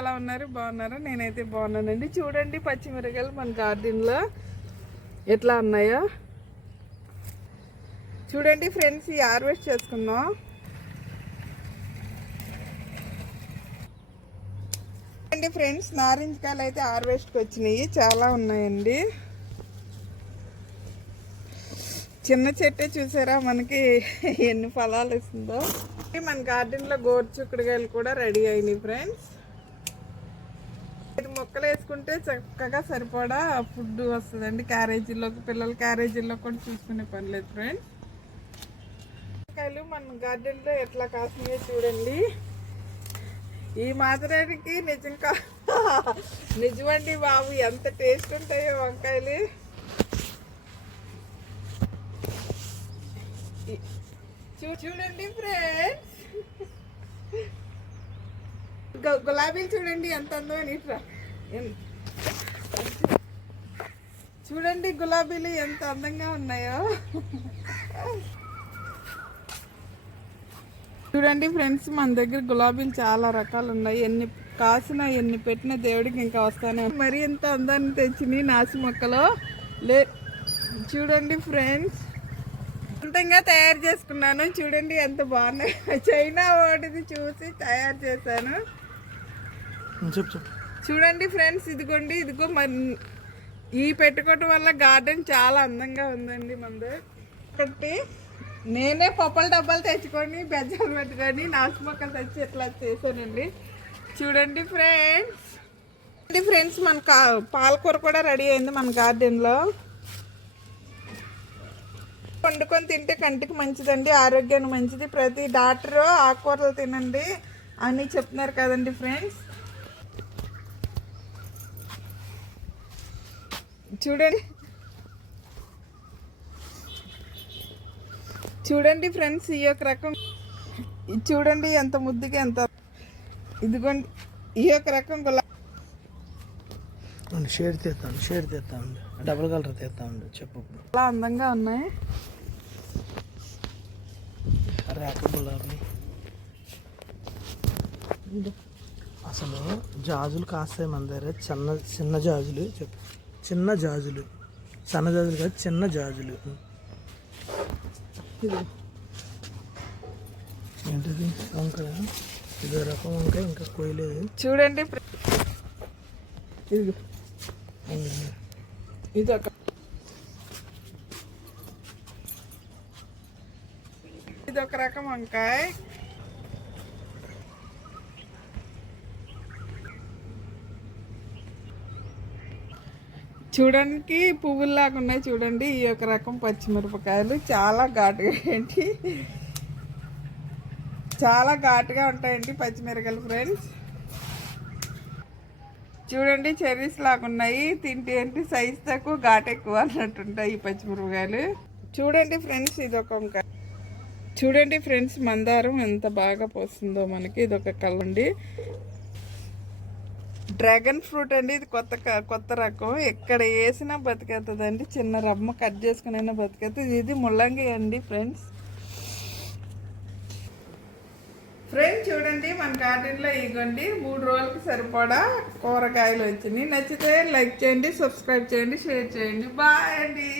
ఎలా ఉన్నారు? బాగున్నారా? నేనైతే బాగున్నానండి. చూడండి పచ్చిమిరకాయలు మన గార్డెన్లో ఎట్లా ఉన్నాయో. చూడండి ఫ్రెండ్స్ ఈ హార్వెస్ట్ చేసుకున్నాం అండి ఫ్రెండ్స్ నారింజకాయలు అయితే హార్వెస్ట్కి వచ్చినాయి. చాలా ఉన్నాయండి. చిన్న చెట్టే చూసారా? మనకి ఎన్ని ఫలాలు ఇస్తుందో. మన గార్డెన్లో గోరుచుక్కుడుకాయలు కూడా రెడీ అయినాయి ఫ్రెండ్స్ మొక్కలు వేసుకుంటే చక్కగా సరిపడా ఫుడ్ వస్తుందండి. క్యారేజీలోకి పిల్లల క్యారేజీలో కూడా చూసుకునే పని లేదు ఫ్రెండ్స్. కాయలు మన గార్డెన్లో ఎట్లా కాస్తున్నాయో చూడండి. ఈ మాత్రానికి నిజంగా నిజమండి బాబు ఎంత టేస్ట్ ఉంటాయో వంకాయలు. చూ- చూడండి ఫ్రెండ్స్. గులాబీలు చూడండి ఎంత అందో నీట్రా. చూడండి గులాబీలు ఎంత అందంగా ఉన్నాయో. చూడండి ఫ్రెండ్స్ మన దగ్గర గులాబీలు చాలా రకాలు ఉన్నాయి. ఎన్ని కాసిన ఎన్ని పెట్టిన దేవుడికి ఇంకా వస్తానే మరి ఎంత అందాన్ని తెచ్చినాయి నాసి మొక్కలో? లే చూడండి ఫ్రెండ్స్. సొంతంగా తయారు చేసుకున్నాను. చూడండి ఎంత బాగున్నాయి. చైనా వాటిది చూసి తయారు చేశాను. చెప్పు చెప్పు. చూడండి ఫ్రెండ్స్ ఇదిగోండి ఇదిగో మన ఈ పెట్టుకోవటం వల్ల గార్డెన్ చాలా అందంగా ఉందండి మనది. ఒకటి నేనే పప్పల డబ్బాలు తెచ్చుకొని బెజ్జాలు పెట్టుకొని నాసు మొక్కలు తెచ్చి ఇట్లా చేశానండి. చూడండి ఫ్రెండ్స్. అండి ఫ్రెండ్స్ మన కా పాలకూర కూడా రెడీ అయింది మన గార్డెన్లో. వండుకొని తింటే కంటికి మంచిదండి ఆరోగ్యానికి మంచిది. ప్రతి డాక్టరు ఆకుకూరలు తినండి అని చెప్తున్నారు కదండి ఫ్రెండ్స్. చూడండి. చూడండి ఫ్రెండ్స్ ఈ యొక్క రకం. ఇది చూడండి ఎంత ముద్దుగా ఎంత ఇదిగోండి ఈ యొక్క రకం గులా షేడ్ తీస్తాను షేడ్ తీస్తా ఉండు. డబుల్ కలర్ తీస్తా ఉండు చెప్పు. చాలా అందంగా ఉన్నాయి. రేఖ గులాబీ. అసలు జాజులు కాస్తాయి మన దగ్గర చిన్న చిన్న జాజులు చెప్పు. చిన్న జాజులు. సన్న జాజులు కాదు చిన్న జాజులు. ఇది. ఏంటిది? వంకాయ. ఇదో రకం వంకాయ ఇంకా కోయలేదు చూడండి. ఇది ఇది ఒక ఇది ఒక రకం వంకాయ. చూడడానికి పువ్వుల్లాగా ఉన్నాయి చూడండి. ఈ యొక్క రకం పచ్చిమిరపకాయలు. చాలా ఘాటుగా ఏంటి? చాలా ఘాటుగా ఉంటాయండి పచ్చిమిరపకాయలు ఫ్రెండ్స్ చూడండి చెర్రీస్ లాగా ఉన్నాయి. తింటే ఏంటి? సైజ్ తక్కువ ఘాట్ ఎక్కువ అన్నట్టుంటాయి ఈ పచ్చిమిరపకాయలు. చూడండి ఫ్రెండ్స్ ఇది ఒక వంకాయ. చూడండి ఫ్రెండ్స్ మందారం ఎంత బాగా పోస్తుందో మనకి. ఇది ఒక కలండి డ్రాగన్ ఫ్రూట్ అండి ఇది కొత్త కొత్త రకం. ఎక్కడ వేసినా బతికేస్తుందండి చిన్న రమ్మ కట్ చేసుకుని అయినా బతికేస్తుంది ఇది ముల్లంగి అండి ఫ్రెండ్స్. ఫ్రెండ్ చూడండి మన గార్డెన్లో ఇగోండి మూడు రోజులకి సరిపడా కూరగాయలు వచ్చినాయి. నచ్చితే లైక్ చేయండి సబ్స్క్రైబ్ చేయండి షేర్ చేయండి. బాయ్ అండి.